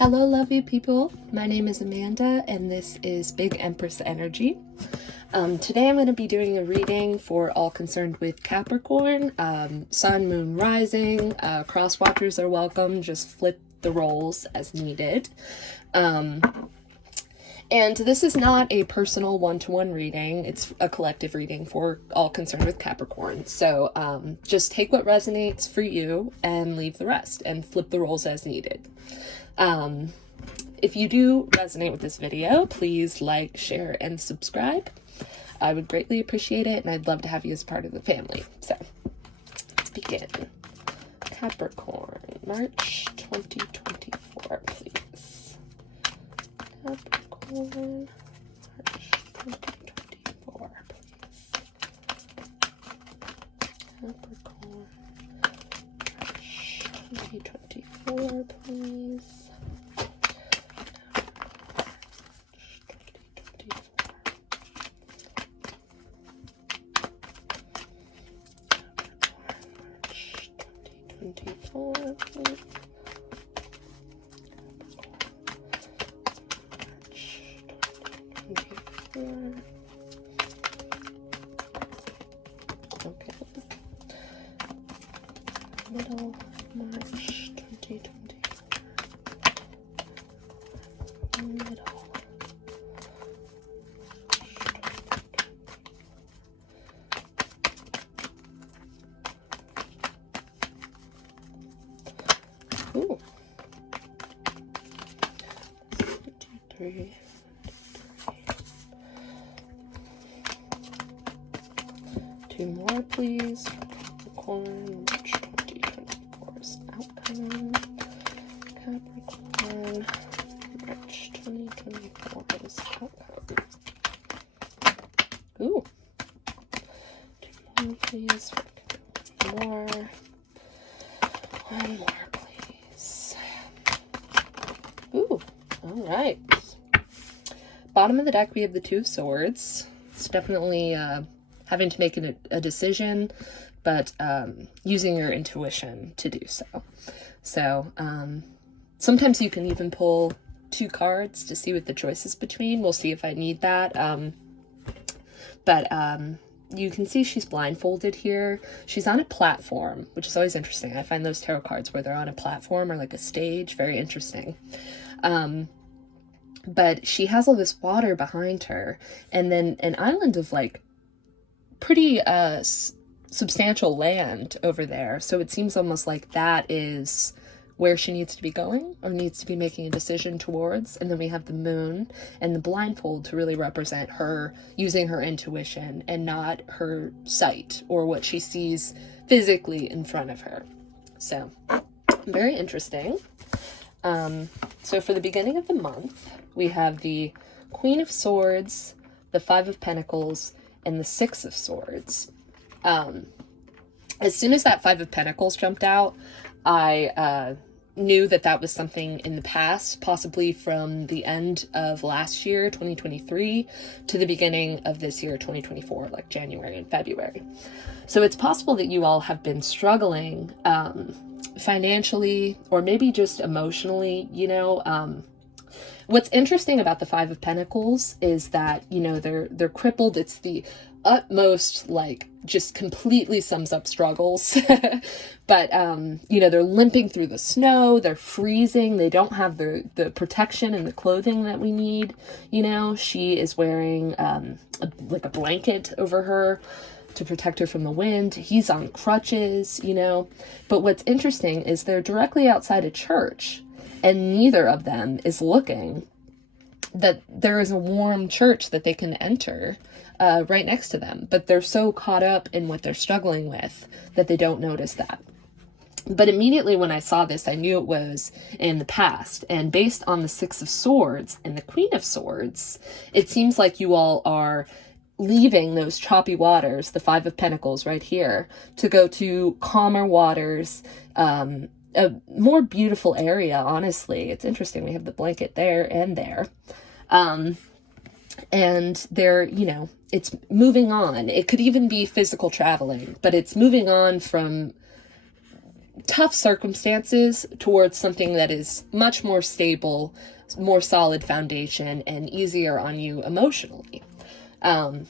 Hello, lovely people. My name is Amanda, and this is Big Empress Energy. Today I'm going to be doing a reading for all concerned with Capricorn, Sun, Moon, Rising. Cross watchers are welcome. Just flip the roles as needed. And this is not a personal one-to-one reading. It's a collective reading for all concerned with Capricorn. So just take what resonates for you and leave the rest and flip the roles as needed. If you do resonate with this video, please like, share, and subscribe. I would greatly appreciate it, and I'd love to have you as part of the family. So let's begin. Capricorn, March 2024, please. Capricorn, March 2024, please. Capricorn, March 2024, please. Okay. Middle March 2024. Middle. Ooh. 53. Two more, please. Capricorn, March 2024's outcome. Capricorn, March 2024's outcome. Ooh. Two more, please. One more. One more, please. Ooh. All right. Bottom of the deck, we have the Two of Swords. It's definitely having to make a decision, but using your intuition to do so. So sometimes you can even pull two cards to see what the choice is between. We'll see if I need that. But you can see she's blindfolded here. She's on a platform, which is always interesting. I find those tarot cards where they're on a platform or like a stage very interesting. But she has all this water behind her, and then an island of like pretty substantial land over there. So it seems almost like that is where she needs to be going or needs to be making a decision towards. And then we have the moon and the blindfold to really represent her using her intuition and not her sight or what she sees physically in front of her. So very interesting. So for the beginning of the month, we have the Queen of Swords, the Five of Pentacles, and the Six of Swords. As soon as that Five of Pentacles jumped out, I knew that that was something in the past, possibly from the end of last year, 2023, to the beginning of this year, 2024, like January and February. So it's possible that you all have been struggling financially or maybe just emotionally, you know. What's interesting about the Five of Pentacles is that, you know, they're crippled. It's the utmost, like, just completely sums up struggles. But, you know, they're limping through the snow. They're freezing. They don't have the protection and the clothing that we need. You know, she is wearing like a blanket over her to protect her from the wind. He's on crutches, you know. But what's interesting is they're directly outside a church, and neither of them is looking that there is a warm church that they can enter right next to them. But they're so caught up in what they're struggling with that they don't notice that. But immediately when I saw this, I knew it was in the past. And based on the Six of Swords and the Queen of Swords, it seems like you all are leaving those choppy waters, the Five of Pentacles right here, to go to calmer waters, a more beautiful area, honestly. It's interesting. We have the blanket there and there. And they're, you know, it's moving on. It could even be physical traveling, but it's moving on from tough circumstances towards something that is much more stable, more solid foundation, and easier on you emotionally. And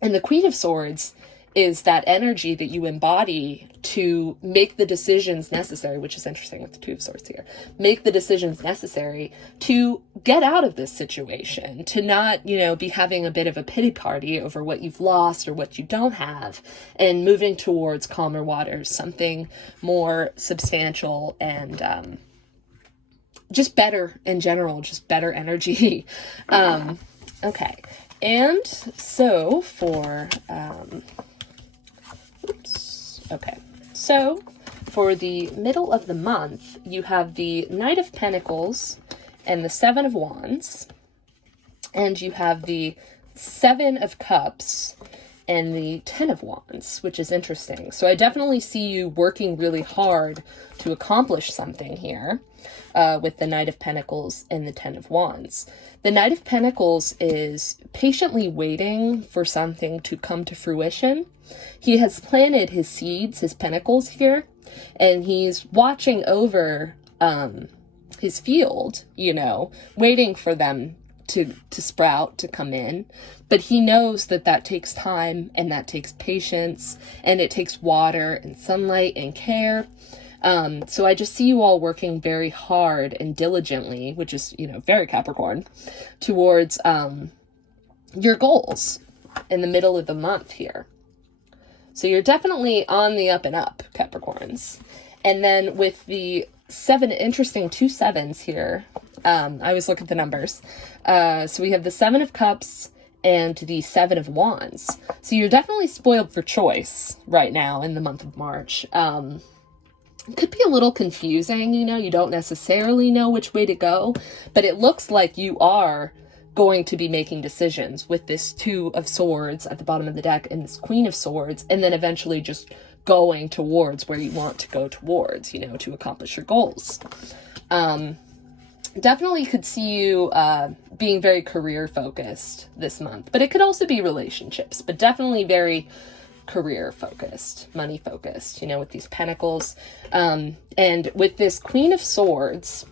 the Queen of Swords is that energy that you embody to make the decisions necessary, which is interesting with the Two of Swords here, make the decisions necessary to get out of this situation, to not, you know, be having a bit of a pity party over what you've lost or what you don't have, and moving towards calmer waters, something more substantial and just better in general, just better energy. Okay. And so for, okay. So for the middle of the month, you have the Knight of Pentacles and the Seven of Wands, and you have the Seven of Cups and the Ten of Wands, which is interesting. So I definitely see you working really hard to accomplish something here with the Knight of Pentacles and the Ten of Wands. The Knight of Pentacles is patiently waiting for something to come to fruition. He has planted his seeds, his pentacles here, and he's watching over his field, you know, waiting for them to sprout, to come in. But he knows that that takes time, and that takes patience, and it takes water and sunlight and care. So I just see you all working very hard and diligently, which is, you know, very Capricorn, towards your goals in the middle of the month here. So you're definitely on the up and up, Capricorns. And then with the seven, interesting 2 sevens here, I always look at the numbers. So we have the Seven of Cups and the Seven of Wands. So you're definitely spoiled for choice right now in the month of March. It could be a little confusing, you know, you don't necessarily know which way to go, but it looks like you are going to be making decisions with this Two of Swords at the bottom of the deck and this Queen of Swords, and then eventually just going towards where you want to go towards, you know, to accomplish your goals. Definitely could see you being very career focused this month, but it could also be relationships, but definitely very career focused, money focused, you know, with these pentacles. And with this Queen of Swords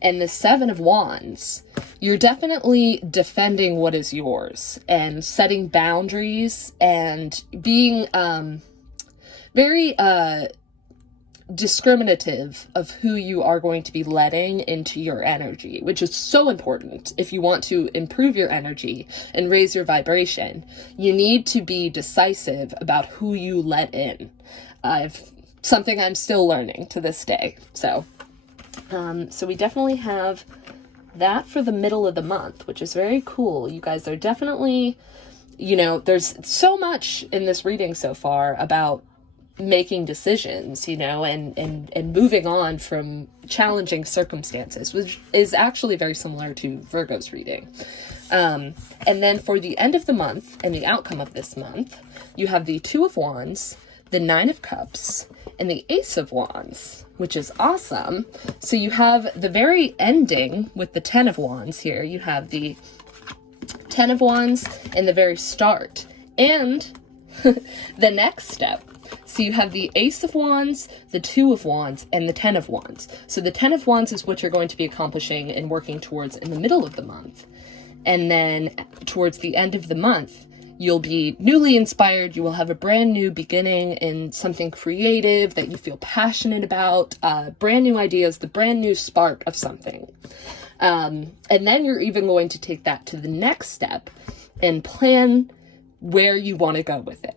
and the Seven of Wands, you're definitely defending what is yours and setting boundaries and being very discriminative of who you are going to be letting into your energy, which is so important. If you want to improve your energy and raise your vibration, you need to be decisive about who you let in. Something I'm still learning to this day. So we definitely have that for the middle of the month, which is very cool. You guys are definitely, you know, there's so much in this reading so far about making decisions, you know, and moving on from challenging circumstances, which is actually very similar to Virgo's reading. And then for the end of the month and the outcome of this month, you have the Two of Wands, the Nine of Cups, and the Ace of Wands, which is awesome. So you have the very ending with the Ten of Wands here. You have the Ten of Wands in the very start and the next step. So you have the Ace of Wands, the Two of Wands, and the Ten of Wands. So the Ten of Wands is what you're going to be accomplishing and working towards in the middle of the month. And then towards the end of the month, you'll be newly inspired. You will have a brand new beginning in something creative that you feel passionate about, brand new ideas, the brand new spark of something. And then you're even going to take that to the next step and plan where you want to go with it.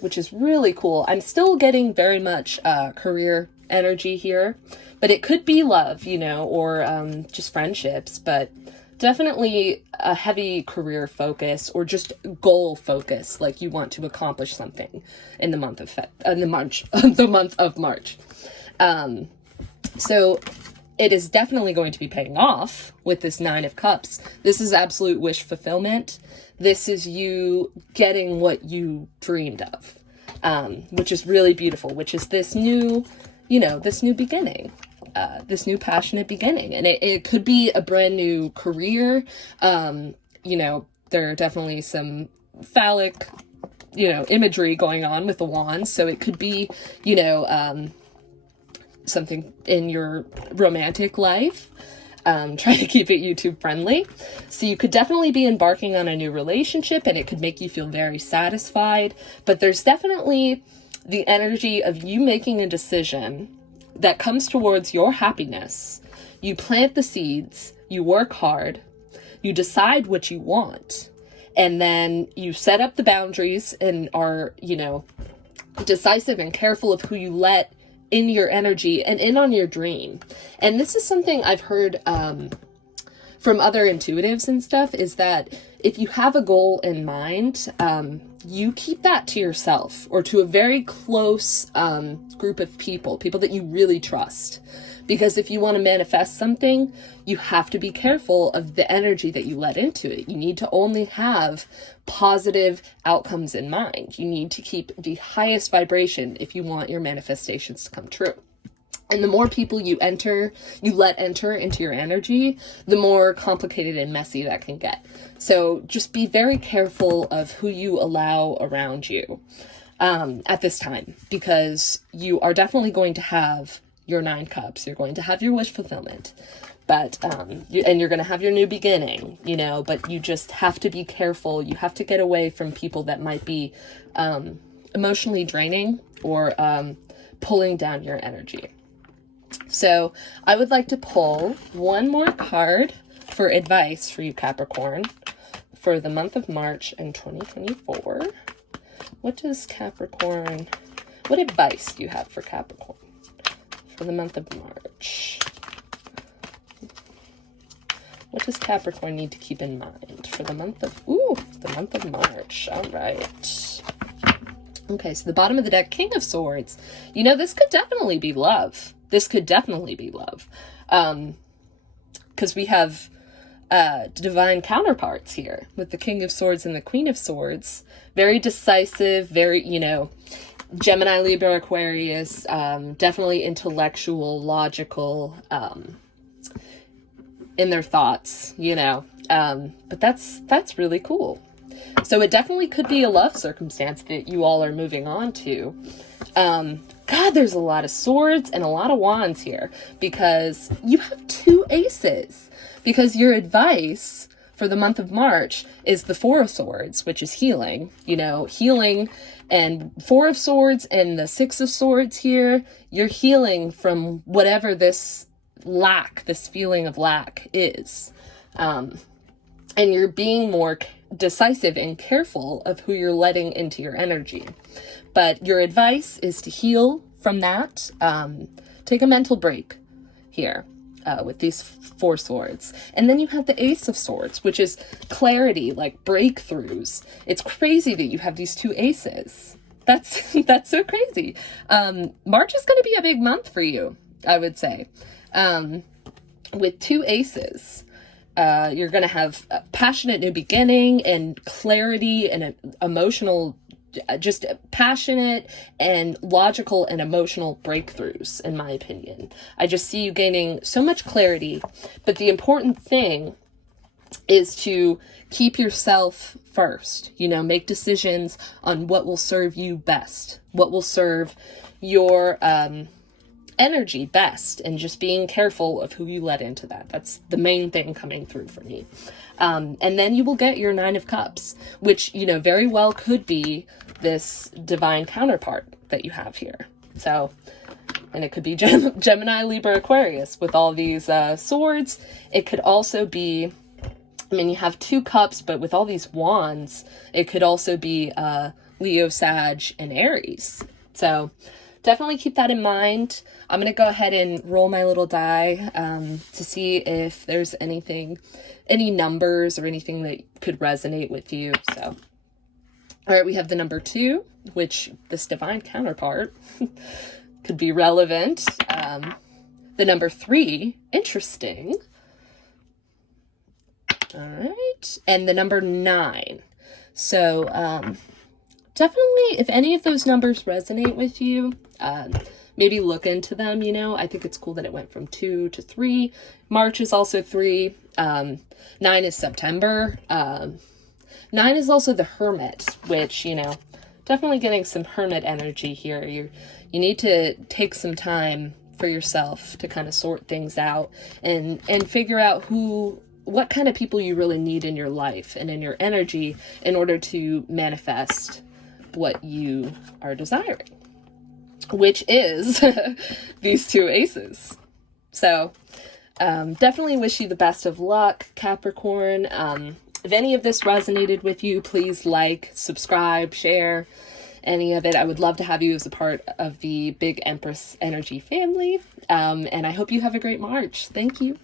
Which is really cool. I'm still getting very much career energy here, but it could be love, you know, or just friendships, but definitely a heavy career focus or just goal focus, like you want to accomplish something in the month of March. So it is definitely going to be paying off with this Nine of Cups. This is absolute wish fulfillment. This is you getting what you dreamed of, which is really beautiful, which is this new, you know, this new beginning, this new passionate beginning. And it could be a brand new career. You know, there are definitely some phallic, imagery going on with the wands. So it could be, something in your romantic life. Try to keep it YouTube friendly. So you could definitely be embarking on a new relationship, and it could make you feel very satisfied. But there's definitely the energy of you making a decision that comes towards your happiness. You plant the seeds, you work hard, you decide what you want, and then you set up the boundaries and are, decisive and careful of who you let in your energy and in on your dream. And this is something I've heard from other intuitives and stuff, is that if you have a goal in mind, you keep that to yourself or to a very close group of people that you really trust. Because if you want to manifest something, you have to be careful of the energy that you let into it. You need to only have positive outcomes in mind. You need to keep the highest vibration if you want your manifestations to come true. And the more people you let enter into your energy, the more complicated and messy that can get. So just be very careful of who you allow around you at this time, because you are definitely going to have your 9 cups. You're going to have your wish fulfillment, but and you're going to have your new beginning, but you just have to be careful. You have to get away from people that might be emotionally draining or pulling down your energy. So I would like to pull one more card for advice for you, Capricorn, for the month of March in 2024. What advice do you have for Capricorn for the month of March? What does Capricorn need to keep in mind for the month of March? All right. Okay, so the bottom of the deck, King of Swords. This could definitely be love. Because we have divine counterparts here with the King of Swords and the Queen of Swords. Very decisive, very, Gemini, Libra, Aquarius, definitely intellectual, logical, in their thoughts, but that's really cool. So it definitely could be a love circumstance that you all are moving on to. God, there's a lot of swords and a lot of wands here, because you have 2 aces, because your advice for the month of March is the 4 of Swords, which is healing, healing, and 4 of Swords and the 6 of Swords here, you're healing from whatever this feeling of lack is. And you're being more decisive and careful of who you're letting into your energy. But your advice is to heal from that. Take a mental break here with these 4 swords. And then you have the Ace of Swords, which is clarity, like breakthroughs. It's crazy that you have these 2 aces. That's so crazy. March is going to be a big month for you, I would say. With 2 aces. You're going to have a passionate new beginning and clarity and emotional, just passionate and logical and emotional breakthroughs, in my opinion. I just see you gaining so much clarity, but the important thing is to keep yourself first, make decisions on what will serve you best, what will serve your, energy best, and just being careful of who you let into that. That's the main thing coming through for me. And then you will get your 9 of Cups, which, very well could be this divine counterpart that you have here. So, and it could be Gemini, Libra, Aquarius with all these swords. It could also be, you have 2 cups, but with all these wands, it could also be Leo, Sag, and Aries. So definitely keep that in mind. I'm going to go ahead and roll my little die to see if there's any numbers or anything that could resonate with you. So, all right, we have the number 2, which this divine counterpart could be relevant. The number 3, interesting. All right, and the number 9. So definitely, if any of those numbers resonate with you, maybe look into them. I think it's cool that it went from 2 to 3. March is also 3. 9 is September. 9 is also the Hermit, which, definitely getting some hermit energy here. You need to take some time for yourself to kind of sort things out and figure out what kind of people you really need in your life and in your energy in order to manifest what you are desiring, which is these two aces. So definitely wish you the best of luck, Capricorn. If any of this resonated with you, please like, subscribe, share any of it. I would love to have you as a part of the Big Empress Energy family. And I hope you have a great March. Thank you.